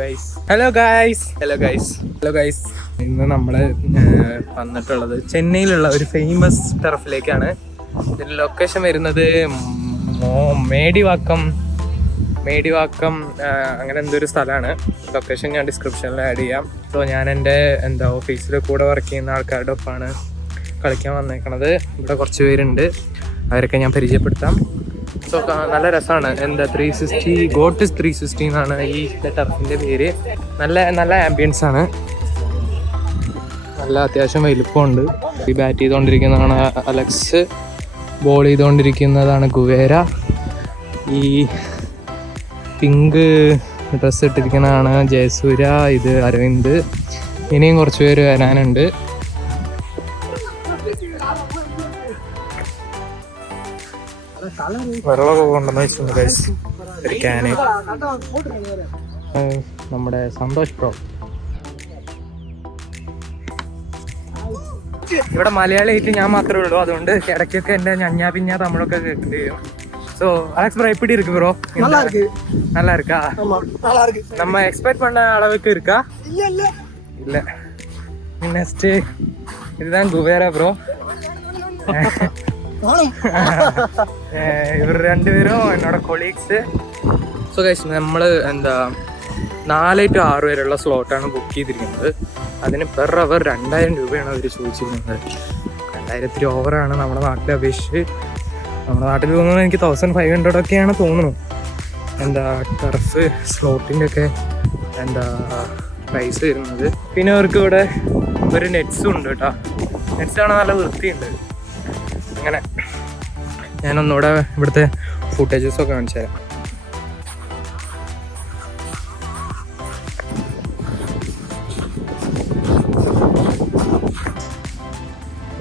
Guys ഇന്ന് നമ്മൾ വന്നിട്ടുള്ളത് ചെന്നൈയിലുള്ള ഒരു ഫേമസ് ടർഫിലേക്കാണ്. ഇതിൻ്റെ ലൊക്കേഷൻ വരുന്നത് മേടിവാക്കം അങ്ങനെ എന്തൊരു സ്ഥലമാണ്. ലൊക്കേഷൻ ഞാൻ ഡിസ്ക്രിപ്ഷനിൽ ആഡ് ചെയ്യാം. സോ ഞാൻ എൻ്റെ ഓഫീസിൽ കൂടെ വർക്ക് ചെയ്യുന്ന ആൾക്കാരുടെ ഒപ്പമാണ് കളിക്കാൻ വന്നേക്കണത്. ഇവിടെ കുറച്ച് പേരുണ്ട്, അവരൊക്കെ ഞാൻ പരിചയപ്പെടുത്താം. സോ നല്ല രസമാണ്. 360 ഗോട്ട് 360 എന്നാണ് ഈ ടർഫിൻ്റെ പേര്. നല്ല ആംബിയൻസ് ആണ്, നല്ല അത്യാവശ്യം വലുപ്പമുണ്ട്. ഈ ബാറ്റ് ചെയ്തുകൊണ്ടിരിക്കുന്നതാണ് അലക്സ്, ബോൾ ചെയ്തുകൊണ്ടിരിക്കുന്നതാണ് കുവേര, ഈ പിങ്ക് ഡ്രസ്സ് ഇട്ടിരിക്കുന്നതാണ് ജയസൂര്യ, ഇത് അരവിന്ദ്, ഇനിയും കുറച്ച് പേര് വരാനുണ്ട്. വെള്ളമൊക്കെ കൊണ്ടുവന്ന് വെച്ചിട്ടുണ്ട് ഗൈസ്, ഒരു ക്യാന്. നമ്മുടെ സന്തോഷ് പ്രോ. ഇവിടെ മലയാളിയായിട്ട് ഞാൻ മാത്രമേ ഉള്ളൂ, അതുകൊണ്ട് ഇടയ്ക്കൊക്കെ എൻ്റെ ഞഞ്ഞാ തമിഴൊക്കെ കേൾക്കേണ്ടി വരും. ஸோ அலெக்ஸ் ப்ரோ எப்படி இருக்கு ப்ரோ? நல்லா இருக்கா? நம்ம எக்ஸ்பெக்ட் பண்ண அளவுக்கு இருக்கா? இல்ல. நெக்ஸ்ட் இதுதான் குபேரா ப்ரோ. ഇവർ രണ്ടുപേരും എന്നോட കൊളീഗ്സ്. സോ ഗൈസ്, നമ്മൾ 4 to 6 വരെയുള്ള സ്ലോട്ടാണ് ബുക്ക് ചെയ്തിരിക്കുന്നത്. അതിന് പെർ അവർ 2000 രൂപയാണ് അവർ ചോദിച്ചിരിക്കുന്നത്. 2000 ഓവറാണ് നമ്മുടെ നാട്ടിലെ അപേക്ഷിച്ച്. നമ്മുടെ നാട്ടിൽ തോന്നുന്നത് എനിക്ക് 1500 ഒക്കെയാണ് തോന്നുന്നു. ടർഫ് സ്ലോട്ടിൻ്റെ ഒക്കെ പ്രൈസ് വരുന്നത്. പിന്നെ അവർക്ക് ഇവിടെ ഒരു നെറ്റ്സും ഉണ്ട് കേട്ടോ. നെറ്റ്സാണ്, നല്ല വൃത്തിയുണ്ട്. അങ്ങനെ ഞാനൊന്നുകൂടെ ഇവിടുത്തെ ഫുട്ടേജസൊക്കെ കാണിച്ചു തരാം.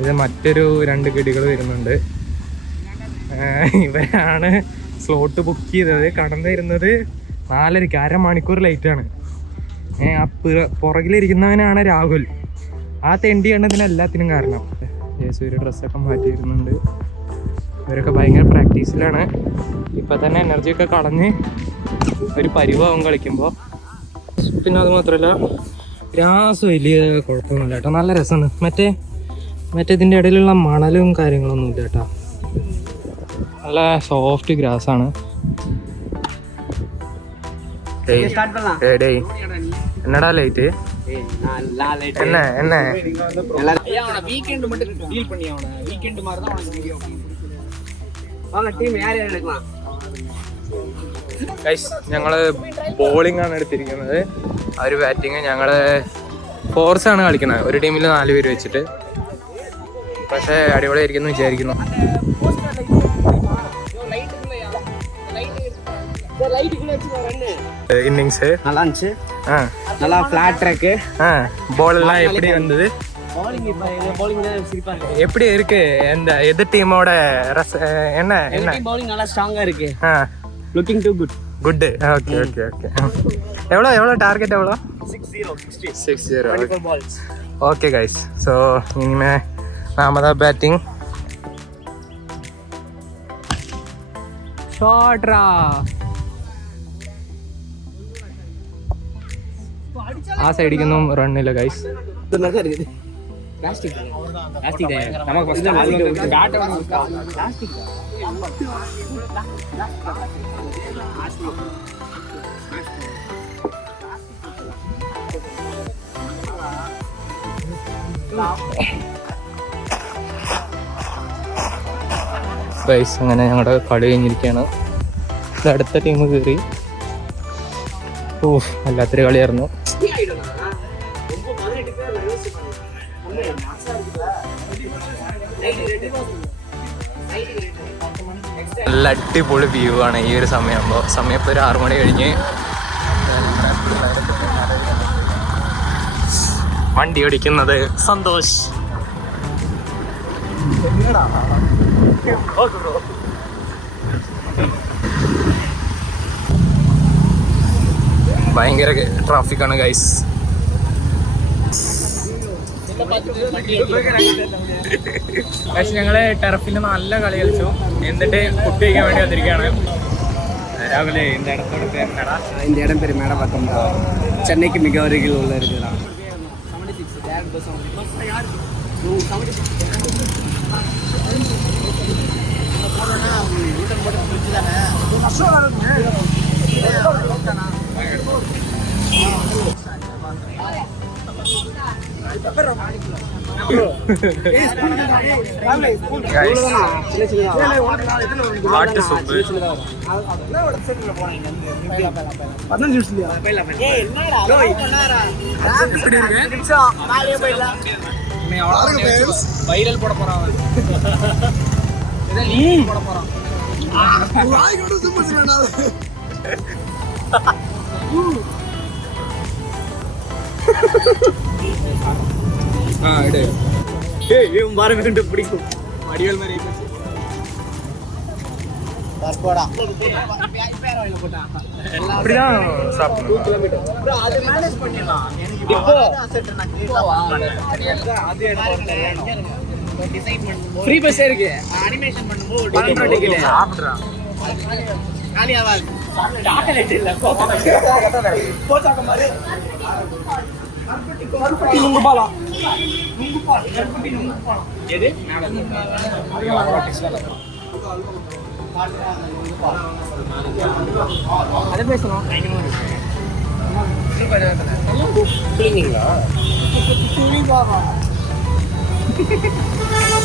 ഇത് മറ്റൊരു 2 ഗഡികൾ വരുന്നുണ്ട്. ഇവരാണ് സ്ലോട്ട് ബുക്ക് ചെയ്തത്. കടന്നു വരുന്നത് 4:30, അരമണിക്കൂർ ലേറ്റാണ്. ആ പുറകിലിരിക്കുന്നവനാണ് രാഹുൽ. ആ തെണ്ടി കണ്ടതിന് എല്ലാത്തിനും കാരണം. ജയസൂര്യ ഡ്രസ്സൊക്കെ മാറ്റി വരുന്നുണ്ട്. ഇവരൊക്കെ ഭയങ്കര പ്രാക്ടീസിലാണ്. ഇപ്പം തന്നെ എനർജിയൊക്കെ കളഞ്ഞ് ഒരു പരിവാവും കളിക്കുമ്പോൾ. പിന്നെ അത് മാത്രമല്ല, ഗ്രാസ് വലിയ കുഴപ്പമൊന്നുമില്ല കേട്ടോ, നല്ല രസമാണ്. മറ്റേ ഇതിൻ്റെ ഇടയിലുള്ള മണലും കാര്യങ്ങളൊന്നും ഇല്ല കേട്ടോ, നല്ല സോഫ്റ്റ് ഗ്രാസ് ആണ്. എന്നടാ ലൈറ്റ് என்ன ഗൈസ്, ഞങ്ങള് ബോളിംഗ് ആണ് എടുത്തിരിക്കുന്നത്, അവര് ബാറ്റിങ്. ഞങ്ങള് ഫോർസ് ആണ് കളിക്കുന്നത്. ഒരു ടീമിൽ 4 പേര് വെച്ചിട്ട്. പക്ഷെ അടിപൊളിയായിരിക്കുന്നു വിചാരിക്കുന്നു. இன்னிங்ஸ் நல்லா இருந்துச்சு. நல்லா ஃபிளாட் ட்ராக். பால் எல்லாம் எப்படி வந்தது? bowling சிரிப்பா இருக்கு. எப்படி இருக்கு எது டீமோட என்ன bowling நல்லா ஸ்ட்ராங்கா இருக்கு. looking too good. ஓகே. எவ்வளவு டார்கெட் எவ்வளவு? 60 24 balls. ஓகே गाइस, சோ இனிமே நாம தான் பேட்டிங். ஷாட்ரா. ആ സൈഡിക്കൊന്നും റണ്ണില്ല ഗൈസ്. ഗൈസ്, അങ്ങനെ ഞങ്ങളുടെ കളി കഴിഞ്ഞിരിക്കുകയാണ്. ഇത് അടുത്ത ടീം കയറി. വല്ലാത്തൊരു കളിയായിരുന്നു. നല്ല അടിപൊളി വ്യൂ ആണ് ഈ ഒരു സമയമാകുമ്പോൾ. സമയം ഇപ്പോൾ ഒരു 6 മണി കഴിഞ്ഞ്. വണ്ടി ഓടിക്കുന്നത് സന്തോഷ്. ഭയങ്കര ട്രാഫിക്കാണ് ഗൈസ്. പക്ഷെ ഞങ്ങള് ടെറഫിൽ നല്ല കളി കളിച്ചു. എന്നിട്ട് ഫുഡ് കഴിക്കാൻ വേണ്ടി വന്നിരിക്കുകയാണ്. ராகுலே இந்த இடத்தோட பேர் என்னடா? இந்த இடம் பேர் மேடவாக்கம் தான். சென்னைக்கு மிக அருகில் உள்ள இருக்குடா. ஆட்டு சூப்பு வைரல் போட போறான். போட போறான். பிடிக்கும் அடிவல் மாதிரி அப்படிதான் சாப்பிடணும். ஃப்ரீ பஸ் இருக்கு. அனிமேஷன் பண்ணும்போது சாப்பிடுறான். சாக்லேட் இல்ல கோச்சாக்க மாதிரி கருப்பட்டி நுங்கு பாலா. நுங்கு பால் கருப்பட்டி நுங்கு பால் எது அதை பேசணும்.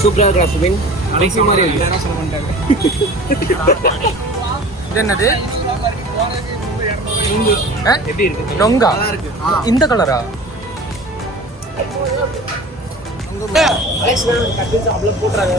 சூப்பரா இருக்கா சுபின்? அடைசி மாதிரி இது என்னது? எப்படி இருக்கு? நொங்கா இந்த கலரா? போட்டுறாங்க.